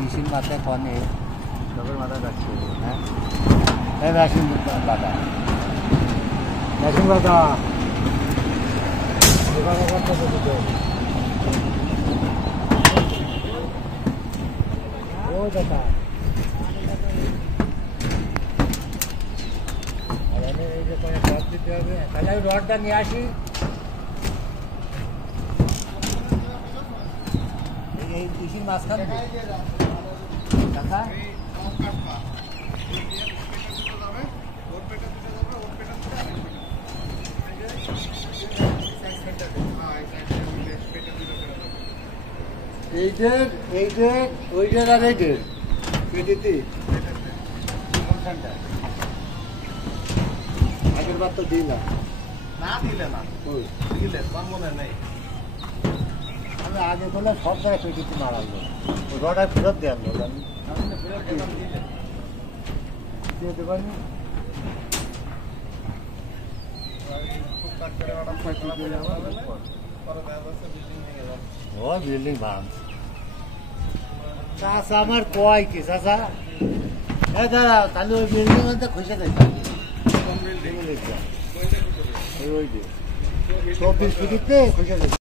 ইসির মাথায় কনে টবের মাথা যাচ্ছে হ্যাঁ মেশিন বাধা মেশিন বাধা ও দাদা এই যে রড দিতে হবে তাহলে আমি রডটা নিয়ে আসি এই ইসির মাঝখানে ওইটার আর এইটার পেটিতে আগের বার তো দিলাম না দিলে না দিলে তোমার মনে নেই আমি আগে করলে সব জায়গায় পেটিতে মারালো রডায় ফেরত দিয়ে আনলো দিয়ে দেবেন বিল্ডিং ভাঙ চাষা আমার কয় কি চাষা হ্যাঁ দাদা তাহলে ওই বিল্ডিং মধ্যে খুঁজে দেখতাম ওই 24 ফিটিতে খুঁজে